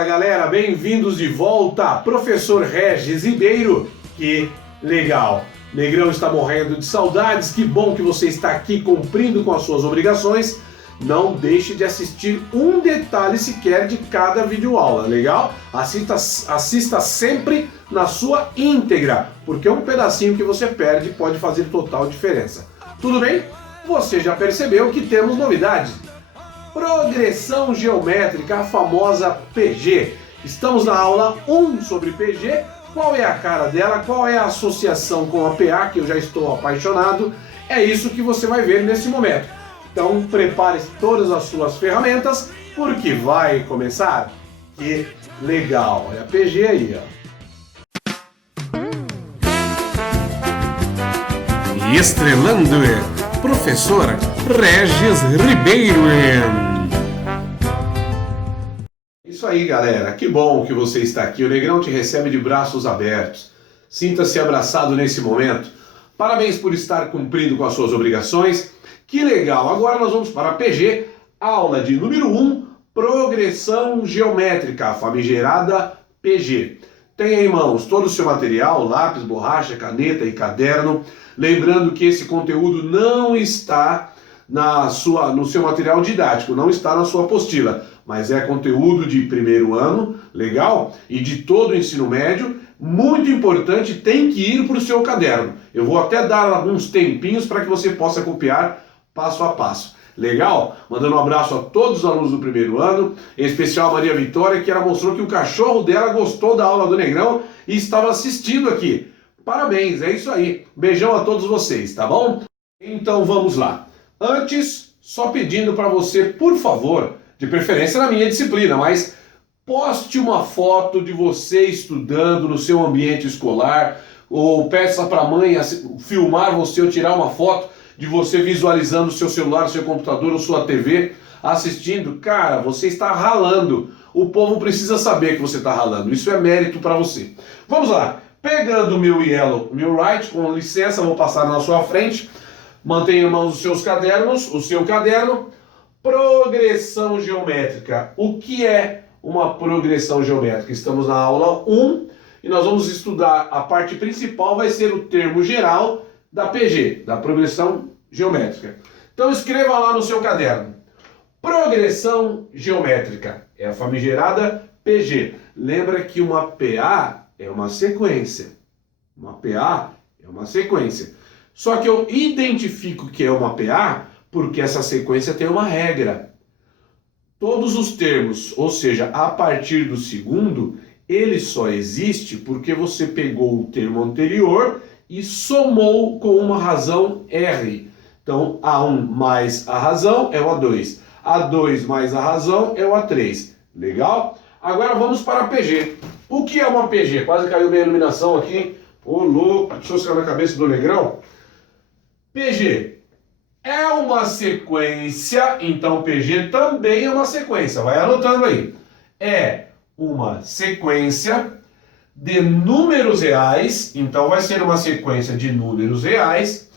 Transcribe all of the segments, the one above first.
Beleza, galera? Bem-vindos de volta, professor Regis Ribeiro. Que legal! Negrão está morrendo de saudades, que bom que você está aqui cumprindo com as suas obrigações. Não deixe de assistir um detalhe sequer de cada videoaula, legal? Assista sempre na sua íntegra, porque um pedacinho que você perde pode fazer total diferença. Tudo bem? Você já percebeu que temos novidades. Progressão geométrica, a famosa PG. Estamos na aula 1 sobre PG. Qual é a cara dela? Qual é a associação com a PA, que eu já estou apaixonado? É isso que você vai ver nesse momento. Então prepare todas as suas ferramentas, porque vai começar. Que legal! Olha a PG aí, ó. E estrelando professor Regis Ribeiro. Isso aí, galera. Que bom que você está aqui. O Negrão te recebe de braços abertos. Sinta-se abraçado nesse momento. Parabéns por estar cumprindo com as suas obrigações. Que legal. Agora nós vamos para a PG, aula de número 1, progressão geométrica, a famigerada PG. Tenha em mãos todo o seu material, lápis, borracha, caneta e caderno. Lembrando que esse conteúdo não está no seu material didático, não está na sua apostila, mas é conteúdo de primeiro ano, legal? E de todo o ensino médio, muito importante, tem que ir para o seu caderno. Eu vou até dar alguns tempinhos para que você possa copiar passo a passo. Legal? Mandando um abraço a todos os alunos do primeiro ano, em especial a Maria Vitória, que ela mostrou que o cachorro dela gostou da aula do Negrão e estava assistindo aqui. Parabéns, é isso aí. Beijão a todos vocês, tá bom? Então vamos lá. Antes, só pedindo para você, por favor, de preferência na minha disciplina, mas poste uma foto de você estudando no seu ambiente escolar, ou peça para a mãe filmar você ou tirar uma foto de você visualizando o seu celular, o seu computador ou sua TV, assistindo. Cara, você está ralando. O povo precisa saber que você está ralando. Isso é mérito para você. Vamos lá. Pegando o meu yellow, meu right, com licença, vou passar na sua frente. Mantenha em mãos os seus cadernos, o seu caderno. Progressão geométrica. O que é uma progressão geométrica? Estamos na aula 1 e nós vamos estudar, a parte principal vai ser o termo geral da PG, da progressão geométrica. Então escreva lá no seu caderno. Progressão geométrica é a famigerada PG. Lembra que uma PA é uma sequência. Uma PA é uma sequência. Só que eu identifico que é uma PA porque essa sequência tem uma regra. Todos os termos, ou seja, a partir do segundo, ele só existe porque você pegou o termo anterior e somou com uma razão R. Então, A1 mais a razão é o A2. A2 mais a razão é o A3. Legal? Agora vamos para a PG. O que é uma PG? Quase caiu minha iluminação aqui. Ô, louco, deixa eu ficar na cabeça do Negrão. PG é uma sequência, então PG também é uma sequência. Vai anotando aí. É uma sequência de números reais, então vai ser uma sequência de números reais,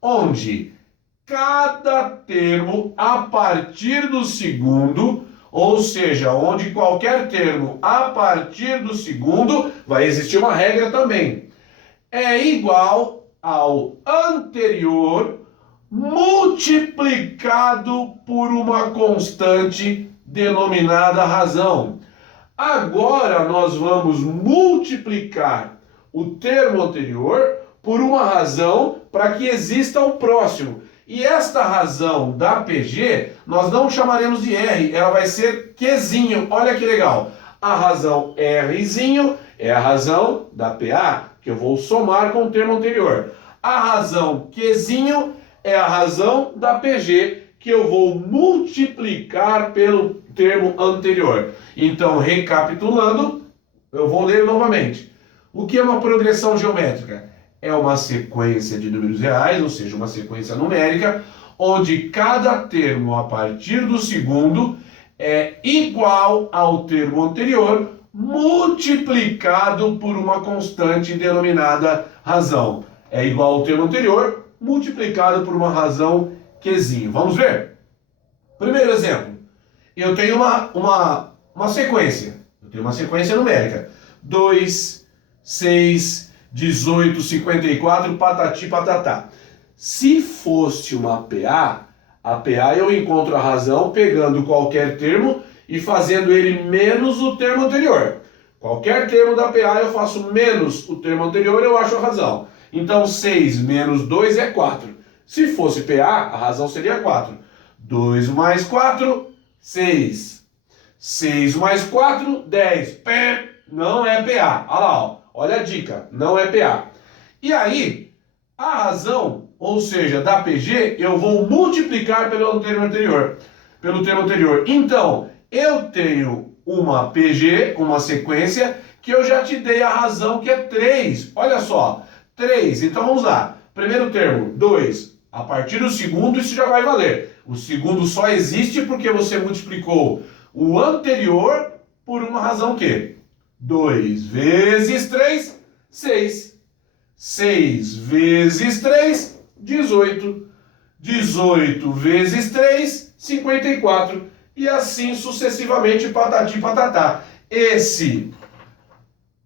onde cada termo a partir do segundo, ou seja, onde qualquer termo a partir do segundo, vai existir uma regra também, é igual ao anterior multiplicado por uma constante denominada razão. Agora nós vamos multiplicar o termo anterior por uma razão para que exista o próximo. E esta razão da PG nós não chamaremos de R, ela vai ser Qzinho. Olha que legal. A razão Rzinho é a razão da PA, que eu vou somar com o termo anterior. A razão Qzinho é a razão da PG, que eu vou multiplicar pelo termo anterior. Então, recapitulando, eu vou ler novamente. O que é uma progressão geométrica? É uma sequência de números reais, ou seja, uma sequência numérica, onde cada termo a partir do segundo é igual ao termo anterior, multiplicado por uma constante denominada razão. É igual ao termo anterior, multiplicado por uma razão Qzinho. Vamos ver? Primeiro exemplo. Eu tenho uma sequência. Eu Eu tenho uma sequência numérica. 2, 6, 18, 54, patati patatá. Se fosse uma PA, a PA eu encontro a razão pegando qualquer termo e fazendo ele menos o termo anterior. Qualquer termo da PA eu faço menos o termo anterior, eu acho a razão. Então 6 menos 2 é 4. Se fosse PA, a razão seria 4. 2 mais 4, 6. 6 mais 4, 10. Pé, não é PA. Olha lá, ó. Olha a dica, não é PA. E aí, a razão, ou seja, da PG, eu vou multiplicar pelo termo anterior. Então, eu tenho uma PG, uma sequência, que eu já te dei a razão, que é 3. Olha só, 3. Então vamos lá. Primeiro termo, 2. A partir do segundo, isso já vai valer. O segundo só existe porque você multiplicou o anterior por uma razão que? 2 vezes 3, 6. 6 vezes 3, 18. 18 vezes 3, 54. E assim sucessivamente, patati patatá. Esse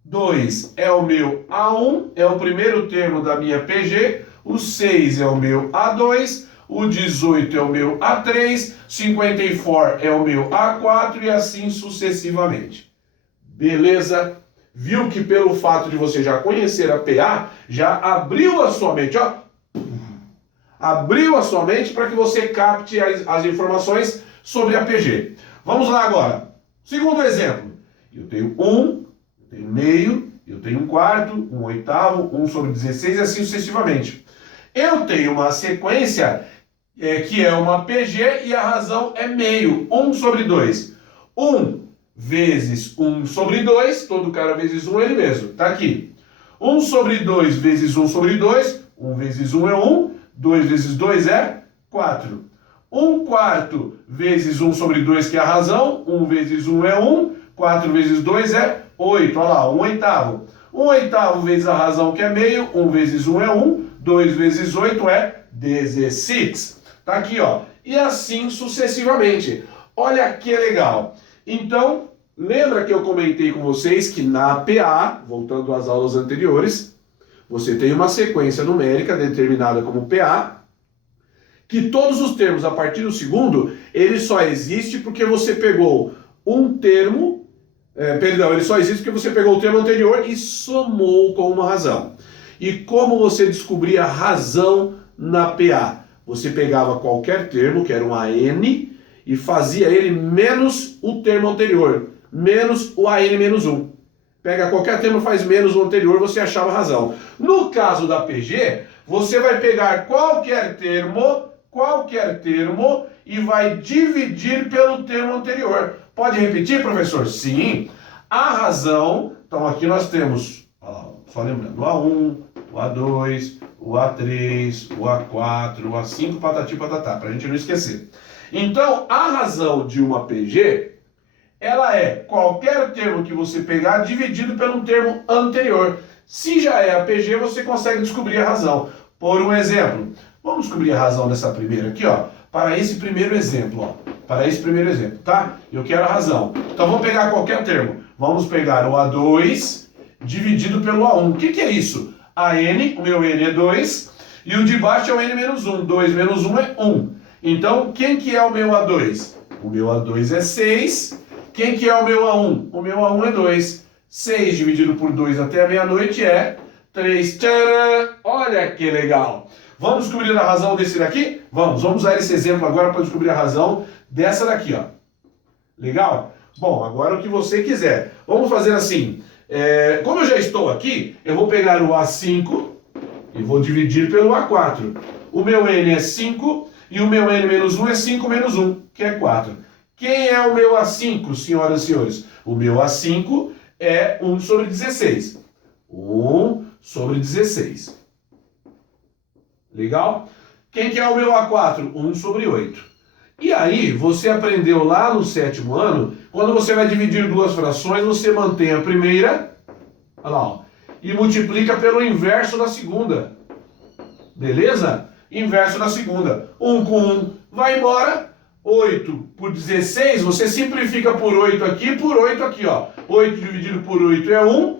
2 é o meu A1, é o primeiro termo da minha PG. O 6 é o meu A2. O 18 é o meu A3. 54 é o meu A4 e assim sucessivamente. Beleza? Viu que pelo fato de você já conhecer a PA, já abriu a sua mente, ó. Abriu a sua mente para que você capte as informações sobre a PG. Vamos lá agora. Segundo exemplo. Eu tenho 1, eu tenho meio, eu tenho 1/4, 1/8, 1 sobre 16 e assim sucessivamente. Eu tenho uma sequência que é uma PG e a razão é meio, 1 sobre 2. 1 vezes 1 sobre 2, todo cara vezes 1 é ele mesmo, tá aqui. 1 sobre 2 vezes 1 sobre 2, 1 vezes 1 é 1, 2 vezes 2 é 4. 1/4 vezes 1 sobre 2, que é a razão, 1 vezes 1 é 1, 4 vezes 2 é 8, olha lá, 1/8. 1/8 vezes a razão, que é meio, 1 vezes 1 é 1, 2 vezes 8 é 16. Tá aqui, ó. E assim sucessivamente. Olha que legal. Então, lembra que eu comentei com vocês que na PA, voltando às aulas anteriores, você tem uma sequência numérica determinada como PA, que todos os termos a partir do segundo, ele só existe porque você pegou um termo, ele só existe porque você pegou o termo anterior e somou com uma razão. E como você descobria a razão na PA? Você pegava qualquer termo, que era um AN, e fazia ele menos o termo anterior, menos o AN menos 1. Pega qualquer termo, faz menos o anterior, você achava a razão. No caso da PG, você vai pegar qualquer termo e vai dividir pelo termo anterior. Pode repetir, professor? Sim. A razão, então aqui nós temos, só lembrando, o A1, o A2, o A3, o A4, o A5, patati patatá, para a gente não esquecer. Então, a razão de uma PG, ela é qualquer termo que você pegar dividido pelo termo anterior. Se já é a PG, você consegue descobrir a razão. Por um exemplo, vamos descobrir a razão dessa primeira aqui, ó, para esse primeiro exemplo, ó. Para esse primeiro exemplo, tá? Eu quero a razão. Então, vamos pegar qualquer termo. Vamos pegar o A2 dividido pelo A1. O que é isso? AN, o meu N é 2, e o de baixo é o N menos 1. 2 menos 1 é 1. Então, quem que é o meu A2? O meu A2 é 6. Quem que é o meu A1? O meu A1 é 2. 6 dividido por 2 até a meia-noite é 3. Tcharam! Olha que legal! Vamos descobrir a razão desse daqui? Vamos usar esse exemplo agora para descobrir a razão dessa daqui, ó. Legal? Bom, agora o que você quiser. Vamos fazer assim. Como eu já estou aqui, eu vou pegar o A5 e vou dividir pelo A4. O meu N é 5 e o meu N menos 1 é 5 menos 1, que é 4. Quem é o meu A5, senhoras e senhores? O meu A5 é 1 sobre 16. 1 sobre 16. Legal? Quem que é o meu A4? 1 sobre 8. E aí, você aprendeu lá no 7º ano, quando você vai dividir duas frações, você mantém a primeira, olha lá, ó, e multiplica pelo inverso da segunda. Beleza? Inverso da segunda. 1 com 1 vai embora, 8 por 16, você simplifica por 8 aqui e por 8 aqui, ó. 8 dividido por 8 é 1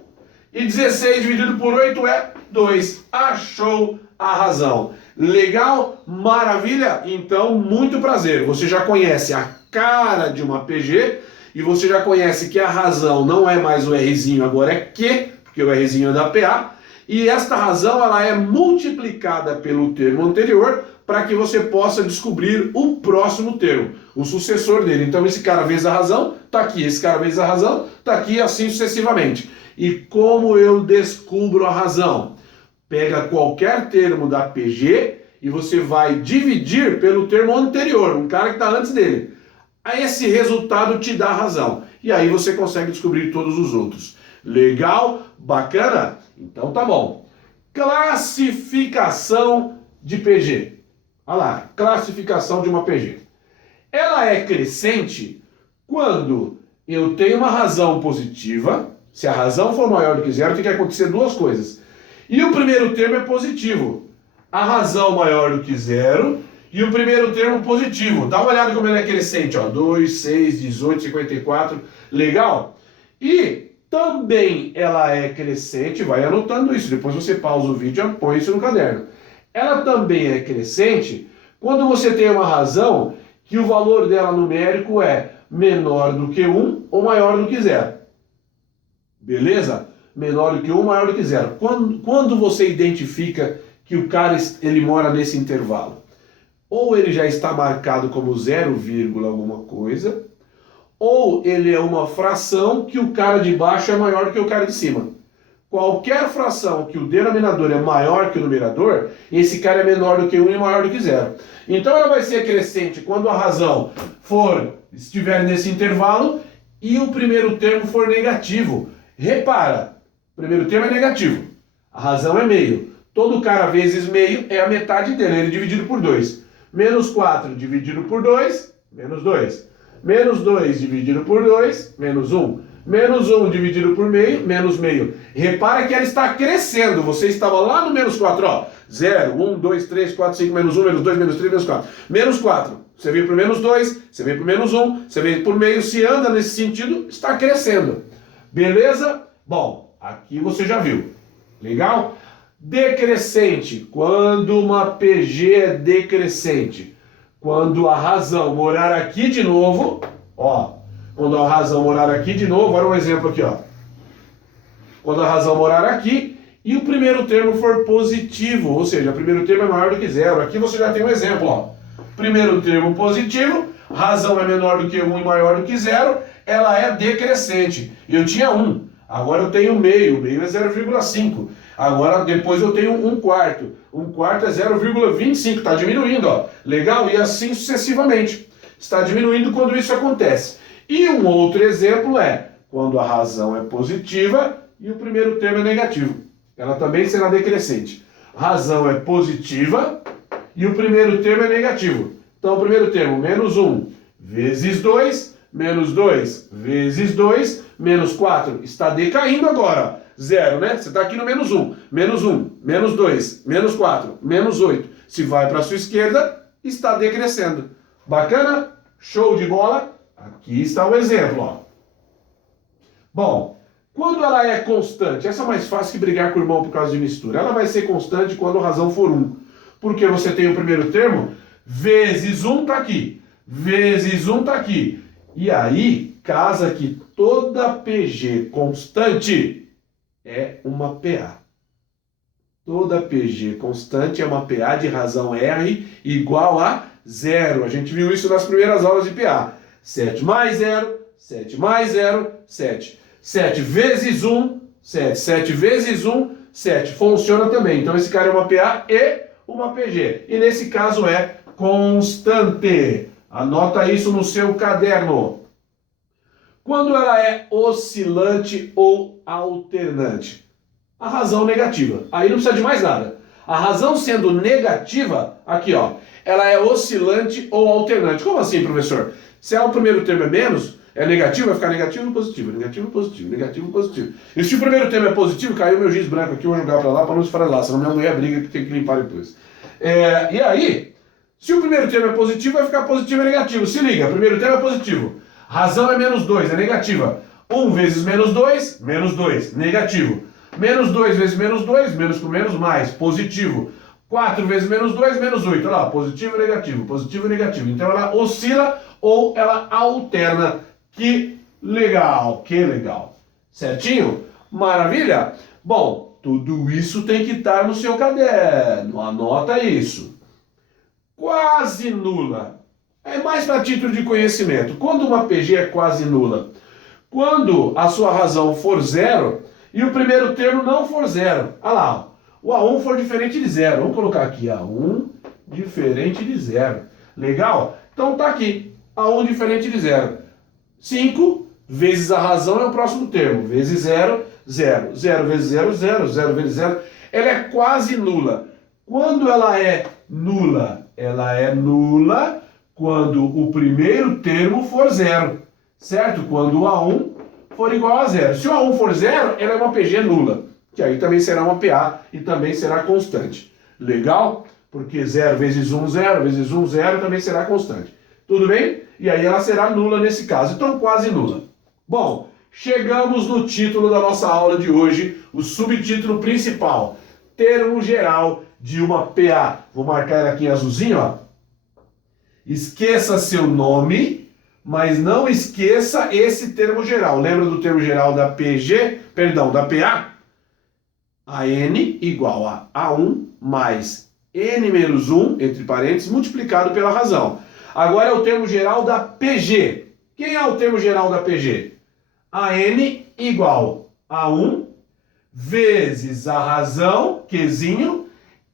e 16 dividido por 8 é 2. Achou a razão. Legal? Maravilha? Então, muito prazer. Você já conhece a cara de uma PG e você já conhece que a razão não é mais o Rzinho, agora é Q, porque o Rzinho é da PA. E esta razão ela é multiplicada pelo termo anterior para que você possa descobrir o próximo termo, o sucessor dele. Então esse cara vezes a razão está aqui, esse cara vezes a razão está aqui, assim sucessivamente. E como eu descubro a razão? Pega qualquer termo da PG e você vai dividir pelo termo anterior, um cara que está antes dele. Aí esse resultado te dá a razão. E aí você consegue descobrir todos os outros. Legal? Bacana? Então tá bom. Classificação de PG. Olha lá, classificação de uma PG. Ela é crescente quando eu tenho uma razão positiva. Se a razão for maior do que zero, tem que acontecer duas coisas. E o primeiro termo é positivo. A razão maior do que zero e o primeiro termo positivo. Dá uma olhada como ele é crescente, ó. 2, 6, 18, 54. Legal? E também ela é crescente, vai anotando isso, depois você pausa o vídeo e põe isso no caderno. Ela também é crescente quando você tem uma razão que o valor dela numérico é menor do que 1 ou maior do que 0. Beleza? Menor do que 1, maior do que 0. Quando você identifica que o cara ele mora nesse intervalo? Ou ele já está marcado como 0, alguma coisa, ou ele é uma fração que o cara de baixo é maior do que o cara de cima. Qualquer fração que o denominador é maior que o numerador, esse cara é menor do que 1 e maior do que 0. Então ela vai ser crescente quando a razão estiver nesse intervalo e o primeiro termo for negativo. Repara, o primeiro termo é negativo, a razão é meio. Todo cara vezes meio é a metade dele, ele é dividido por 2. Menos 4 dividido por 2, menos 2. Menos 2 dividido por 2, menos 1. Menos 1 dividido por meio, menos meio. Repara que ela está crescendo. Você estava lá no menos 4, ó. 0, 1, 2, 3, 4, 5, menos 1, menos 2, menos 3, menos 4. Menos 4. Você veio para o menos 2, você veio para o menos 1, você veio por meio. Se anda nesse sentido, está crescendo. Beleza? Bom, aqui você já viu. Legal? Decrescente. Quando uma PG é decrescente? Quando a razão morar aqui de novo, ó. Quando a razão morar aqui de novo, olha um exemplo aqui, ó. Quando a razão morar aqui e o primeiro termo for positivo, ou seja, o primeiro termo é maior do que 0. Aqui você já tem um exemplo, ó. Primeiro termo positivo, razão é menor do que 1 e maior do que 0, ela é decrescente. Eu tinha 1, agora eu tenho meio é 0,5. Agora depois eu tenho 1/4. 1/4 é 0,25, está diminuindo, ó. Legal? E assim sucessivamente. Está diminuindo quando isso acontece. E um outro exemplo é quando a razão é positiva e o primeiro termo é negativo. Ela também será decrescente. Razão é positiva e o primeiro termo é negativo. Então o primeiro termo, menos 1 vezes 2, menos 2 vezes 2, menos 4. Está decaindo agora. 0, né? Você está aqui no menos 1, menos 2, menos 4, menos 8. Se vai para a sua esquerda, está decrescendo. Bacana? Show de bola? Aqui está o exemplo, ó. Bom, quando ela é constante, essa é mais fácil que brigar com o irmão por causa de mistura. Ela vai ser constante quando a razão for 1. Porque você tem o primeiro termo, vezes 1 está aqui, vezes 1 está aqui. E aí, casa que toda PG constante é uma PA. Toda PG constante é uma PA de razão R igual a 0. A gente viu isso nas primeiras aulas de PA. 7 mais 0, 7 mais 0, 7. 7 vezes 1, 7. 7 vezes 1, 7. Funciona também. Então esse cara é uma PA e uma PG. E nesse caso é constante. Anota isso no seu caderno. Quando ela é oscilante ou alternante? A razão negativa. Aí não precisa de mais nada. A razão sendo negativa, aqui ó, ela é oscilante ou alternante. Como assim, professor? Se o primeiro termo é menos, é negativo, vai ficar negativo e positivo, negativo e positivo, negativo e positivo. E se o primeiro termo é positivo, caiu meu giz branco aqui, eu vou jogar para lá para não esfarelar, senão minha mulher briga que tem que limpar depois. E aí, Se o primeiro termo é positivo, vai ficar positivo e negativo. Se liga, primeiro termo é positivo. Razão é menos 2, é negativa. 1 vezes menos 2, negativo. Menos 2 vezes menos 2, menos com menos, mais, positivo. 4 vezes menos 2, menos 8. Olha lá, positivo e negativo, positivo e negativo. Então ela oscila ou ela alterna. Que legal, que legal. Certinho? Maravilha? Bom, tudo isso tem que estar no seu caderno. Anota isso. Quase nula. É mais para título de conhecimento. Quando uma PG é quase nula? Quando a sua razão for zero e o primeiro termo não for zero. Olha lá, o A1 for diferente de zero. Vamos colocar aqui, A1 diferente de zero. Legal? Então tá aqui, A1 diferente de zero. 5 vezes a razão é o próximo termo. Vezes zero, zero. Zero vezes zero, zero. Zero vezes zero. Ela é quase nula. Quando ela é nula? Ela é nula quando o primeiro termo for zero. Certo? Quando o A1 for igual a zero. Se o A1 for zero, ela é uma PG nula, que aí também será uma PA e também será constante. Legal? Porque 0 vezes 1, 0 vezes 1, 0 também será constante. Tudo bem? E aí ela será nula nesse caso, então quase nula. Bom, chegamos no título da nossa aula de hoje, o subtítulo principal, termo geral de uma PA. Vou marcar ela aqui em azulzinho, ó. Esqueça seu nome, mas não esqueça esse termo geral. Lembra do termo geral da PG? Perdão, da PA? AN igual a A1 mais N menos 1, entre parênteses, multiplicado pela razão. Agora é o termo geral da PG. Quem é o termo geral da PG? AN igual a 1 vezes a razão, Qzinho,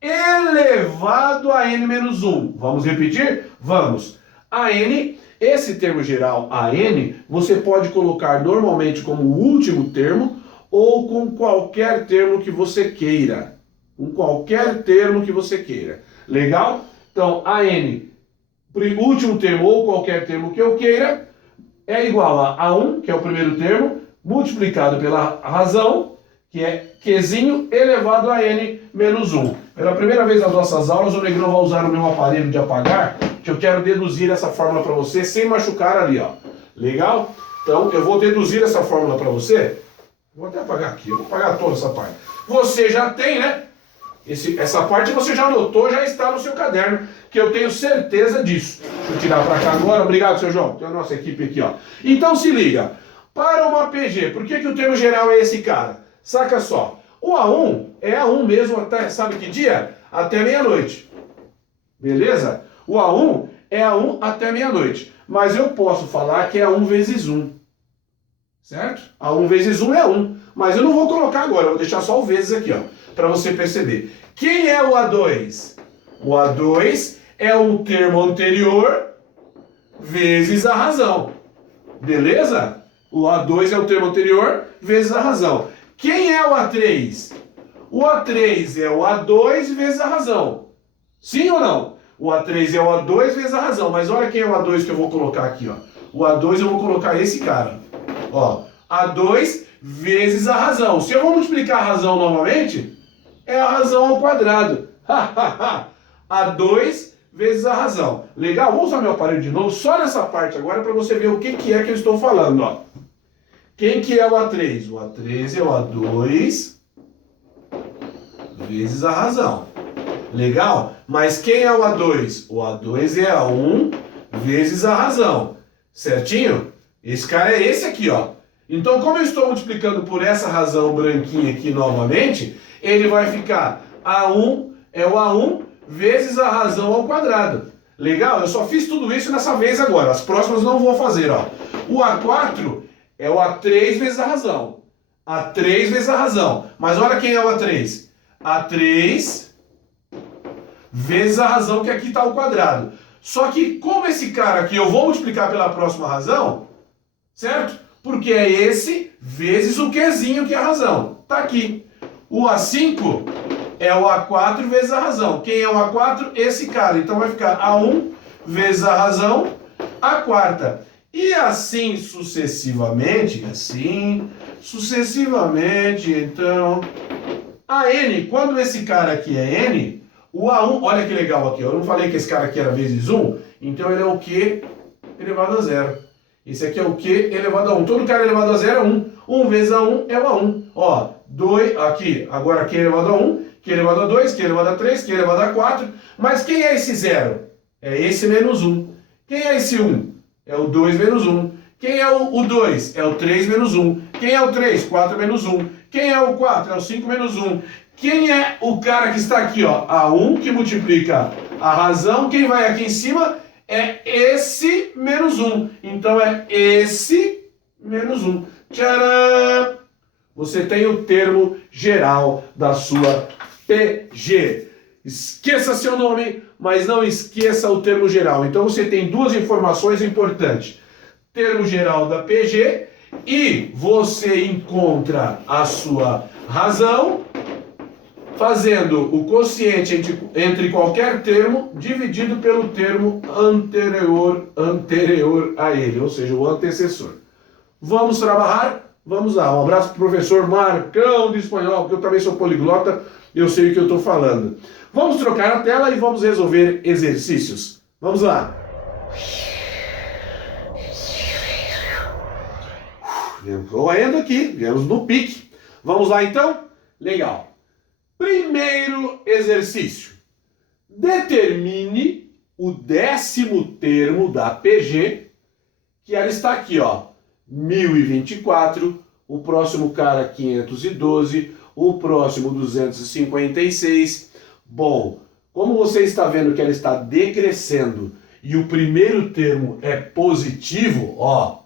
elevado a N menos 1. Vamos repetir? Vamos. AN, esse termo geral AN, você pode colocar normalmente como o último termo ou com qualquer termo que você queira. Com qualquer termo que você queira. Legal? Então, AN, último termo ou qualquer termo que eu queira, é igual a A1, que é o primeiro termo, multiplicado pela razão, que é Qzinho, elevado a N menos 1. Pela primeira vez nas nossas aulas, o Negrão vai usar o meu aparelho de apagar, que eu quero deduzir essa fórmula para você sem machucar ali, ó. Legal? Então, eu vou deduzir essa fórmula para você. Vou até apagar aqui, eu vou apagar toda essa parte. Você já tem, né? Essa parte você já anotou, já está no seu caderno, que eu tenho certeza disso. Deixa eu tirar para cá agora. Obrigado, seu João. Tem a nossa equipe aqui, ó. Então se liga. Para uma PG, por que o termo geral é esse cara? Saca só. O A1 é A1 mesmo até, sabe que dia? Até meia-noite. Beleza? O A1 é A1 até meia-noite. Mas eu posso falar que é A1 vezes 1. Certo? A1 vezes 1 é 1. Mas eu não vou colocar agora, eu vou deixar só o vezes aqui, ó, para você perceber. Quem é o A2? O A2 é o termo anterior vezes a razão. Beleza? O A2 é o termo anterior vezes a razão. Quem é o A3? O A3 é o A2 vezes a razão. Sim ou não? O A3 é o A2 vezes a razão. Mas olha quem é o A2 que eu vou colocar aqui, ó. O A2 eu vou colocar esse cara. Ó, A2 vezes a razão. Se eu vou multiplicar a razão novamente, é a razão ao quadrado. A2 vezes a razão. Legal? Vou usar meu aparelho de novo só nessa parte agora para você ver o que é que eu estou falando, ó. Quem que é o A3? O A3 é o A2 vezes a razão. Legal? Mas quem é o A2? O A2 é A1 vezes a razão. Certinho? Esse cara é esse aqui, ó. Então, como eu estou multiplicando por essa razão branquinha aqui novamente, ele vai ficar A1 é o A1 vezes a razão ao quadrado. Legal? Eu só fiz tudo isso nessa vez agora. As próximas não vou fazer, ó. O A4 é o A3 vezes a razão. A3 vezes a razão. Mas olha quem é o A3. A3 vezes a razão, que aqui está ao quadrado. Só que como esse cara aqui eu vou multiplicar pela próxima razão, certo? Porque é esse vezes o Qzinho, que é a razão. Tá aqui. O A5 é o A4 vezes a razão. Quem é o A4? Esse cara. Então vai ficar A1 vezes a razão, a quarta. E assim sucessivamente, então... A N, quando esse cara aqui é N, O A1, olha que legal aqui, eu não falei que esse cara aqui era vezes 1, então ele é o Q elevado a 0. Esse aqui é o Q elevado a 1. Todo cara elevado a 0 é 1. 1 vezes A1 é o A1. Ó, 2, aqui, agora Q elevado a 1, Q elevado a 2, Q elevado a 3, Q elevado a 4. Mas quem é esse 0? É esse menos 1. Quem é esse 1? É o 2 menos 1. Quem é o 2? É o 3 menos 1. Quem é o 3? 4 menos 1. Quem é o 4? É o 5 menos 1. Quem é o cara que está aqui, ó? A1 que multiplica a razão. Quem vai aqui em cima é esse menos 1. Então é esse menos 1. Tcharam! Você tem o termo geral da sua PG. Esqueça seu nome, mas não esqueça o termo geral. Então você tem duas informações importantes. Termo geral da PG e você encontra a sua razão fazendo o quociente entre qualquer termo dividido pelo termo anterior a ele, ou seja, o antecessor. Vamos trabalhar? Vamos lá. Um abraço para o professor Marcão de espanhol, porque eu também sou poliglota e eu sei o que eu estou falando. Vamos trocar a tela e vamos resolver exercícios. Vamos lá. Correndo aqui, viemos no pique. Vamos lá então? Legal. Primeiro exercício. Determine o 10º termo da PG, que ela está aqui, ó. 1024, o próximo cara 512, o próximo 256. Bom, como você está vendo que ela está decrescendo e o primeiro termo é positivo, ó.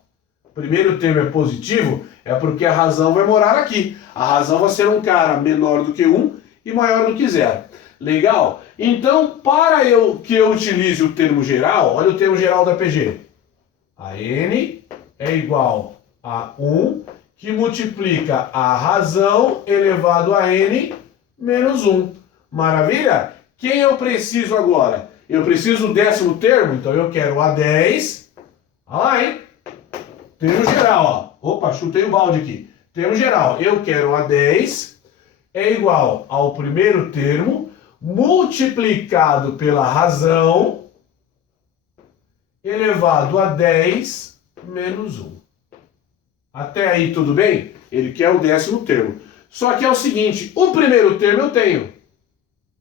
Primeiro termo é positivo, é porque a razão vai morar aqui. A razão vai ser um cara menor do que 1 e maior do que 0. Legal? Então, para que eu utilize o termo geral, olha o termo geral da PG. A N é igual a 1, que multiplica a razão elevado a N menos 1. Maravilha? Quem eu preciso agora? Eu preciso do 10º termo, então eu quero A10. Olha lá, hein? Termo geral, ó. Opa, chutei o balde aqui. Termo geral, eu quero A10 é igual ao primeiro termo multiplicado pela razão elevado a 10 menos 1. Até aí tudo bem? Ele quer o 10º termo. Só que é o seguinte, o primeiro termo eu tenho.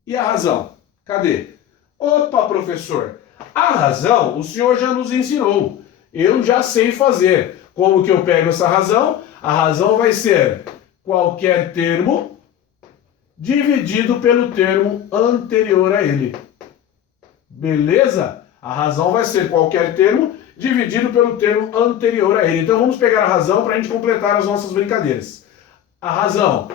E a razão? Cadê? Opa, professor, a razão o senhor já nos ensinou. Eu já sei fazer. Como que eu pego essa razão? A razão vai ser qualquer termo dividido pelo termo anterior a ele. Beleza? A razão vai ser qualquer termo dividido pelo termo anterior a ele. Então vamos pegar a razão para a gente completar as nossas brincadeiras. A razão.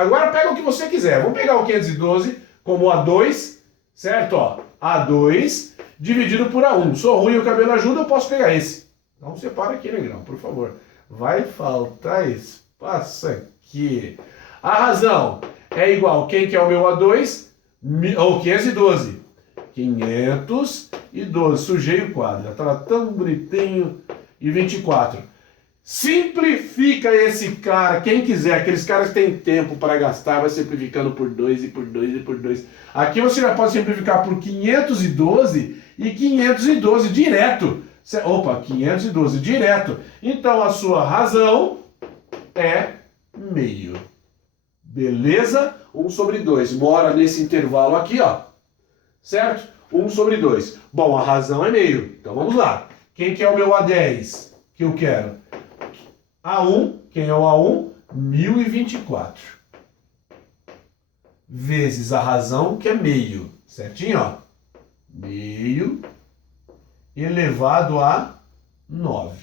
Agora pega o que você quiser. Vamos pegar o 512 como A2, certo? Ó, A2 dividido por A1. Sou ruim, o cabelo ajuda, eu posso pegar esse. Então separa aqui, negrão, por favor. Vai faltar espaço aqui. A razão é igual, quem que é o meu A2? Ou 512. 512. Sujei o quadro. Já estava tão bonitinho. E 24. Simplifica esse cara, quem quiser. Aqueles caras que têm tempo para gastar, vai simplificando por 2 e por 2 e por 2. Aqui você já pode simplificar por 512 e 512 direto. Opa, 512 direto. Então a sua razão é meio. Beleza? 1 sobre 2. Mora nesse intervalo aqui, ó. Certo? 1 sobre 2. Bom, a razão é meio. Então vamos lá. Quem que é o meu A10 que eu quero? A1. Quem é o A1? 1024. Vezes a razão, que é meio. Certinho, ó. Meio elevado a 9.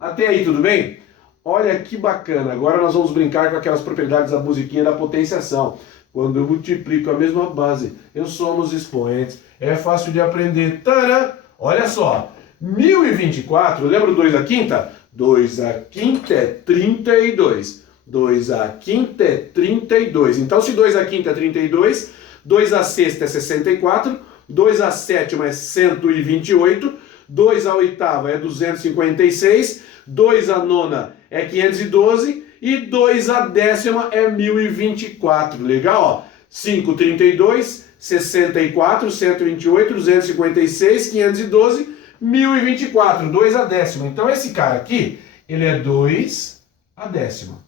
Até aí, tudo bem? Olha que bacana. Agora nós vamos brincar com aquelas propriedades da musiquinha da potenciação. Quando eu multiplico a mesma base, eu somo os expoentes. É fácil de aprender. Tadã! Olha só. 1024, lembra o 2 à quinta? 2 à quinta é 32. 2 à quinta é 32. Então, se 2 à quinta é 32, 2 à sexta é 64, 2 à sétima é 128, 2 à oitava é 256, 2 à nona é 512 e 2 à décima é 1024. Legal? Ó. 5, 32, 64, 128, 256, 512, 1024, 2 a décima. Então esse cara aqui, ele é 2 a décima.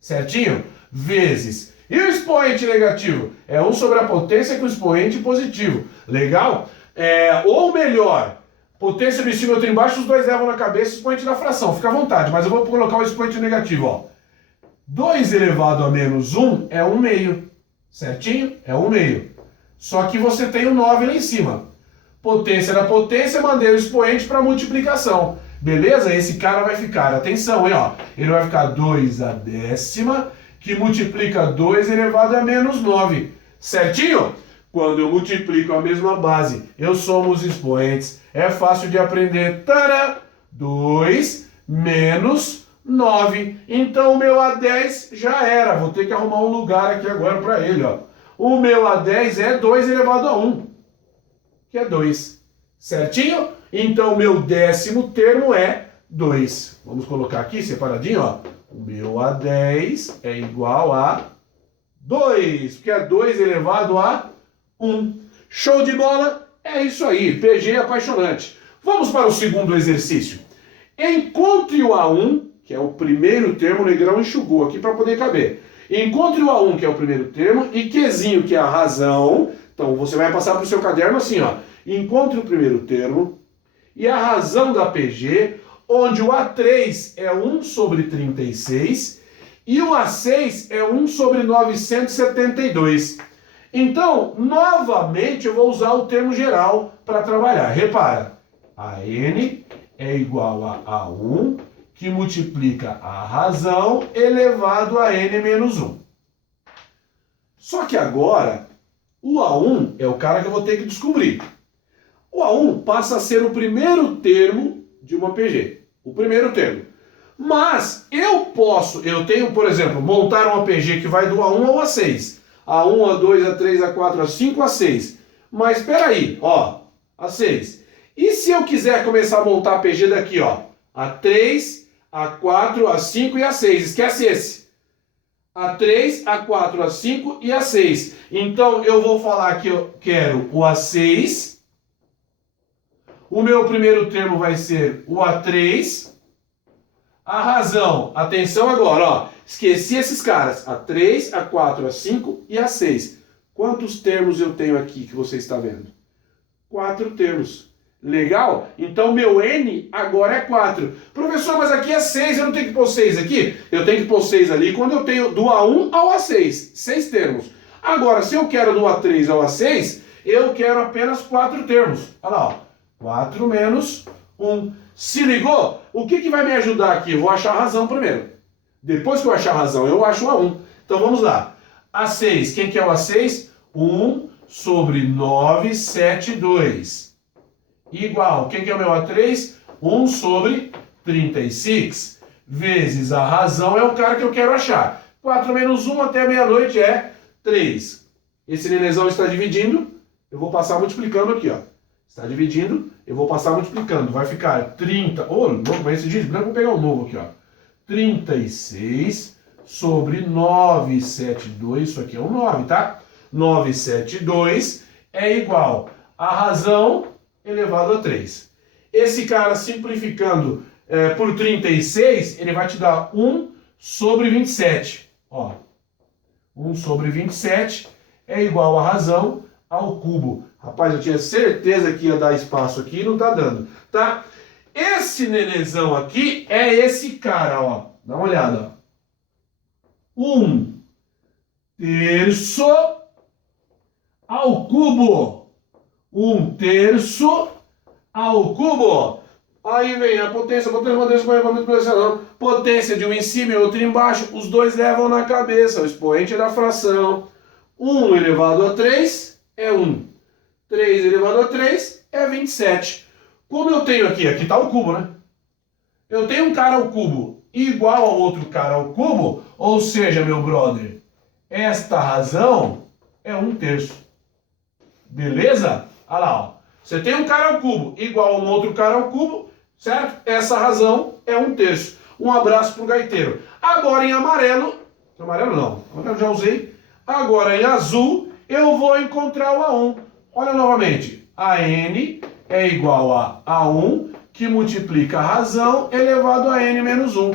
Certinho? Vezes. E o expoente negativo? É 1 sobre a potência com o expoente positivo. Legal? Ou melhor, potência em cima e outra embaixo, os dois levam na cabeça o expoente da fração. Fica à vontade, mas eu vou colocar o expoente negativo. Ó. 2 elevado a menos 1 é 1 meio. Certinho? É 1 meio. Só que você tem o 9 lá em cima. Potência da potência, mandei o expoente para multiplicação. Beleza? Esse cara vai ficar, atenção, hein, ó. Ele vai ficar 2 a décima, que multiplica 2 elevado a menos 9. Certinho? Quando eu multiplico a mesma base, eu somo os expoentes. É fácil de aprender. Tadã! 2 menos 9. Então o meu A10 já era. Vou ter que arrumar um lugar aqui agora para ele, ó. O meu A10 é 2 elevado a 1, que é 2. Certinho? Então o meu décimo termo é 2. Vamos colocar aqui separadinho, ó. O meu A10 é igual a 2, porque é 2 elevado a 1. Show de bola? É isso aí, PG apaixonante. Vamos para o segundo exercício. Encontre o A1, que é o primeiro termo, o Negrão enxugou aqui para poder caber. Encontre o A1, que é o primeiro termo, e Qzinho, que é a razão. Então você vai passar para o seu caderno assim, ó. Encontre o primeiro termo e a razão da PG, onde o A3 é 1 sobre 36 e o A6 é 1 sobre 972. Então, novamente, eu vou usar o termo geral para trabalhar. Repara, a N é igual a A1, que multiplica a razão elevado a N menos 1. Só que agora, o A1 é o cara que eu vou ter que descobrir. O A1 passa a ser o primeiro termo de uma PG. O primeiro termo. Mas eu tenho, por exemplo, montar uma PG que vai do A1 ao A6. A1, A2, A3, A4, A5, A6. Mas espera aí, ó, A6. E se eu quiser começar a montar a PG daqui, ó, A3, A4, A5 e A6? Esquece esse. A3, A4, A5 e A6. Então eu vou falar que eu quero o A6. O meu primeiro termo vai ser o A3. A razão, atenção agora, ó. Esqueci esses caras. A3, A4, A5 e A6. Quantos termos eu tenho aqui que você está vendo? 4 termos. Legal? Então meu N agora é 4. Professor, mas aqui é 6, eu não tenho que pôr 6 aqui? Eu tenho que pôr 6 ali quando eu tenho do A1 ao A6. 6 termos. Agora, se eu quero do A3 ao A6, eu quero apenas 4 termos. Olha lá, ó. 4 menos 1. Se ligou? O que vai me ajudar aqui? Eu vou achar a razão primeiro. Depois que eu achar a razão, eu acho o A1. Então vamos lá. A6, quem que é o A6? 1 sobre 972. Igual, quem que é o meu A3? 1 sobre 36. Vezes a razão é o cara que eu quero achar. 4 menos 1 até meia-noite é 3. Esse nenezão está dividindo. Eu vou passar multiplicando aqui, ó. Está dividindo, eu vou passar multiplicando. Vai ficar 30... Ô, louco, mas esse diz branco, vou pegar o novo aqui, ó. 36 sobre 972. Isso aqui é um 9, tá? 972 é igual a razão elevado a 3. Esse cara, simplificando por 36, ele vai te dar 1 sobre 27. Ó, 1 sobre 27 é igual a razão ao cubo. Rapaz, eu tinha certeza que ia dar espaço aqui e não tá dando, tá? Esse nenezão aqui é esse cara, ó. Dá uma olhada, ó. 1 terço ao cubo. 1 terço ao cubo. Aí vem a potência, potência de um em cima e outro embaixo. Os dois levam na cabeça. O expoente da fração. 1 elevado a 3 é 1. 3 elevado a 3 é 27. Como eu tenho aqui está o cubo, né? Eu tenho um cara ao cubo igual ao outro cara ao cubo, ou seja, meu brother, esta razão é 1 terço. Beleza? Olha lá, ó. Você tem um cara ao cubo igual a um outro cara ao cubo, certo? Essa razão é 1 terço. Um abraço pro gaiteiro. Agora em amarelo, amarelo não, amarelo já usei. Agora, em azul, eu vou encontrar o A1. Olha novamente. A N é igual a A1, que multiplica a razão elevado a N menos 1.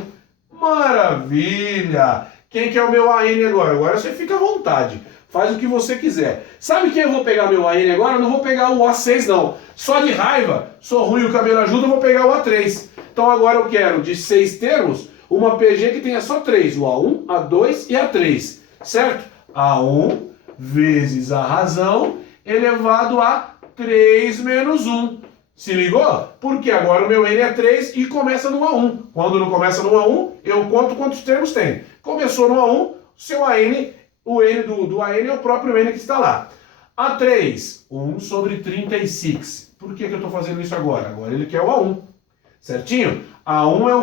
Maravilha! Quem que é o meu AN agora? Agora você fica à vontade. Faz o que você quiser. Sabe quem eu vou pegar meu AN agora? Eu não vou pegar o A6, não. Só de raiva, sou ruim, o cabelo ajuda, eu vou pegar o A3. Então agora eu quero, de 6 termos, uma PG que tenha só 3. O A1, A2 e A3. Certo? A1 vezes a razão elevado a 3 menos 1. Se ligou? Porque agora o meu N é 3 e começa no A1. Quando não começa no A1, eu conto quantos termos tem. Começou no A1, seu AN, o N do AN é o próprio N que está lá. A3, 1 sobre 36. Por que eu estou fazendo isso agora? Agora ele quer o A1. Certinho? A1 é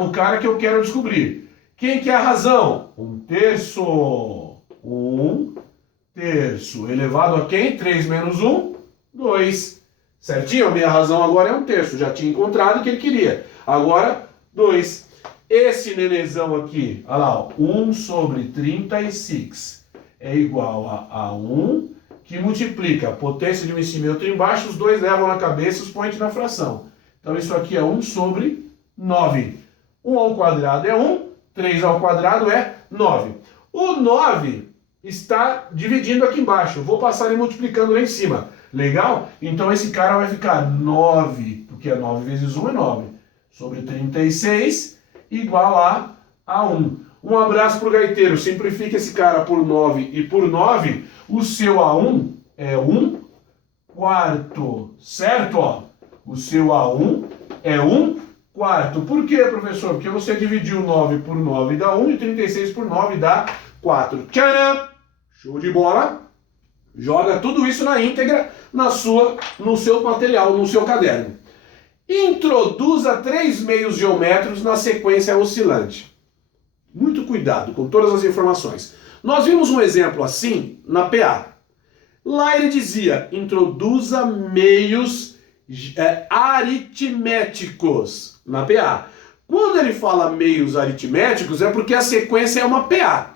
o cara que eu quero descobrir. Quem que é a razão? 1/3. 1/3 elevado a quem? 3 menos 1, 2. Certinho? A minha razão agora é 1/3. Já tinha encontrado o que ele queria. Agora, 2. Esse nenezão aqui, olha lá, ó, 1 sobre 36 é igual a 1, que multiplica a potência de um em cima e outro embaixo, os dois levam na cabeça e os põem na fração. Então isso aqui é 1 sobre 9. 1 ao quadrado é 1, 3 ao quadrado é 9. O 9 está dividindo aqui embaixo. Vou passar ele multiplicando lá em cima. Legal? Então esse cara vai ficar 9, porque 9 vezes 1 é 9, sobre 36, igual a 1. Um abraço para o gaiteiro. Simplifica esse cara por 9 e por 9. O seu A1 é 1/4. Certo? Ó? O seu A1 é 1/4. Por quê, professor? Porque você dividiu 9 por 9 dá 1 e 36 por 9 dá 4. Tcharam! Show de bola! Joga tudo isso na íntegra no seu material, no seu caderno. Introduza 3 meios geométricos na sequência oscilante. Muito cuidado com todas as informações. Nós vimos um exemplo assim na PA. Lá ele dizia, introduza meios aritméticos na PA. Quando ele fala meios aritméticos é porque a sequência é uma PA.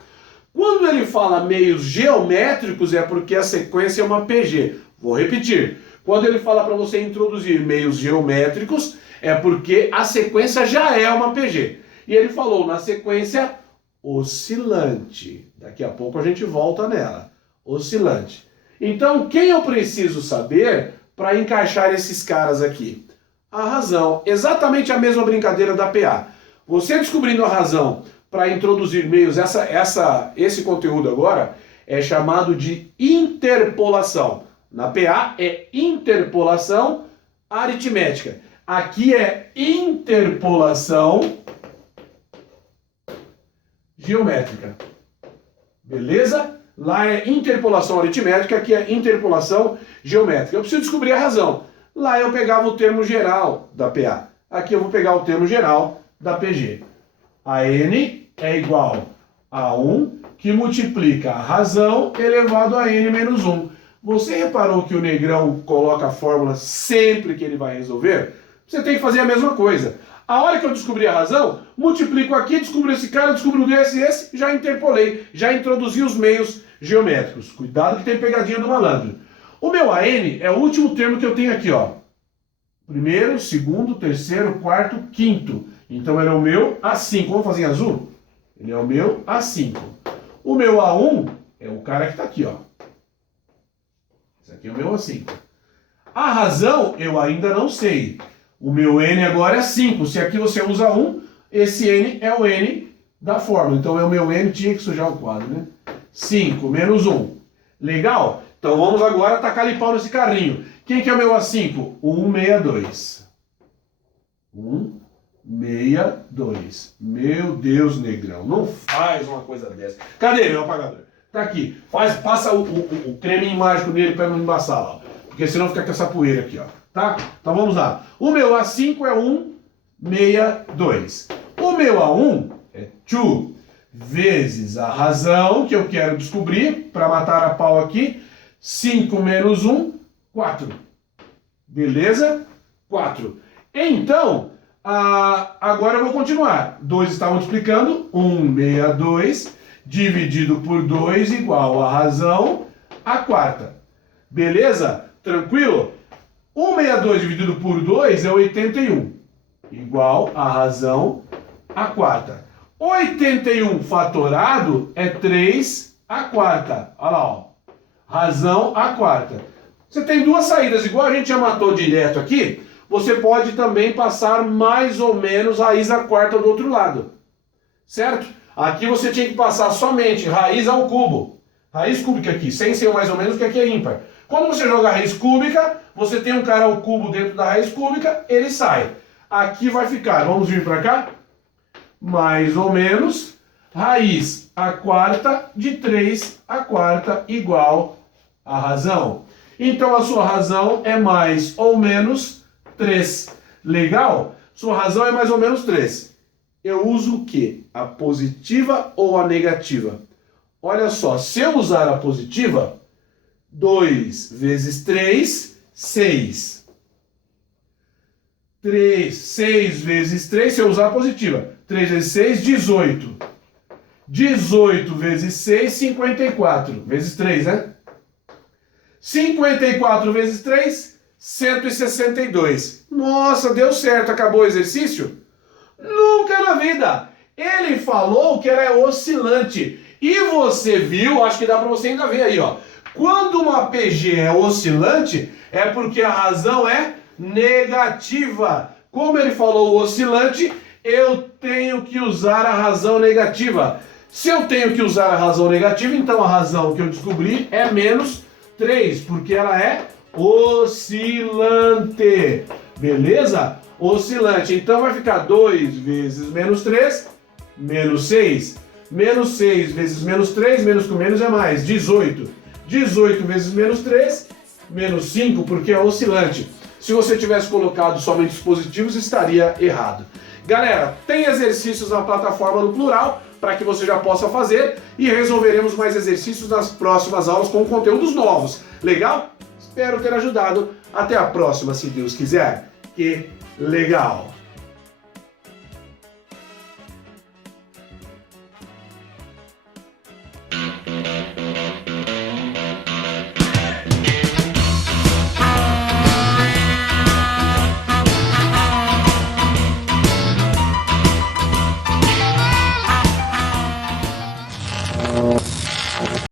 Quando ele fala meios geométricos é porque a sequência é uma PG. Vou repetir. Quando ele fala para você introduzir meios geométricos é porque a sequência já é uma PG. E ele falou na sequência oscilante. Daqui a pouco a gente volta nela. Oscilante. Então, quem eu preciso saber para encaixar esses caras aqui? A razão. Exatamente a mesma brincadeira da PA. Você descobrindo a razão para introduzir meios, esse conteúdo agora é chamado de interpolação. Na PA é interpolação aritmética. Aqui é interpolação geométrica. Beleza? Lá é interpolação aritmética, aqui é interpolação geométrica. Eu preciso descobrir a razão. Lá eu pegava o termo geral da PA. Aqui eu vou pegar o termo geral da PG. A N é igual a 1, que multiplica a razão elevado a N menos 1. Você reparou que o negrão coloca a fórmula sempre que ele vai resolver? Você tem que fazer a mesma coisa. A hora que eu descobri a razão, multiplico aqui, descubro esse cara, descubro esse, já interpolei, já introduzi os meios geométricos. Cuidado que tem pegadinha do malandro. O meu AN é o último termo que eu tenho aqui, ó. Primeiro, segundo, terceiro, quarto, quinto. Então ele é o meu A5. Vamos fazer em azul? Ele é o meu A5. O meu A1 é o cara que está aqui, ó. Esse aqui é o meu A5. A razão eu ainda não sei. O meu N agora é 5. Se aqui você usa 1, esse N é o N da fórmula. Então o meu N tinha que sujar o quadro, né? 5 menos 1. Legal? Então vamos agora tacar ali pau nesse carrinho. Quem que é o meu A5? 162. 162. Meu Deus, negrão. Não faz uma coisa dessa. Cadê meu apagador? Tá aqui. Passa o creme mágico nele para não embaçar lá. Porque senão fica com essa poeira aqui, ó. Tá? Então vamos lá. O meu A5 é 162. O meu A1 é 2 vezes a razão que eu quero descobrir para matar a pau aqui. 5 menos 1, 4. Beleza? 4. Então, agora eu vou continuar. 2 está multiplicando. 162. dividido por 2 igual a razão à quarta. Beleza? Tranquilo? 162 dividido por 2 é 81, igual a razão à quarta. 81 fatorado é 3 à quarta. Olha lá, ó. Razão à quarta. Você tem duas saídas, igual a gente já matou direto aqui, você pode também passar mais ou menos raiz à quarta do outro lado. Certo? Aqui você tinha que passar somente raiz ao cubo. Raiz cúbica aqui, sem ser o mais ou menos, que aqui é ímpar. Quando você joga raiz cúbica, você tem um cara ao cubo dentro da raiz cúbica, ele sai. Aqui vai ficar, vamos vir para cá? Mais ou menos, raiz à quarta de 3 à quarta igual a razão. Então a sua razão é mais ou menos 3. Legal? Sua razão é mais ou menos 3. Eu uso o quê? A positiva ou a negativa? Olha só, se eu usar a positiva, 2 vezes 3, 6. 6 vezes 3, se eu usar a positiva. 3 vezes 6, 18. 18 vezes 6, 54. Vezes 3, né? 54 vezes 3, 162. Nossa, deu certo, acabou o exercício? Nunca na vida! Ele falou que era oscilante. E você viu, acho que dá para você ainda ver aí, ó. Quando uma PG é oscilante, é porque a razão é negativa. Como ele falou oscilante, eu tenho que usar a razão negativa. Se eu tenho que usar a razão negativa, então a razão que eu descobri é menos 3, porque ela é oscilante. Beleza? Oscilante. Então vai ficar 2 vezes menos 3, menos 6. Menos 6 vezes menos 3, menos com menos é mais, 18. 18 vezes menos 3, menos 5, porque é oscilante. Se você tivesse colocado somente os positivos, estaria errado. Galera, tem exercícios na plataforma do Plural para que você já possa fazer e resolveremos mais exercícios nas próximas aulas com conteúdos novos. Legal? Espero ter ajudado. Até a próxima, se Deus quiser. Que legal!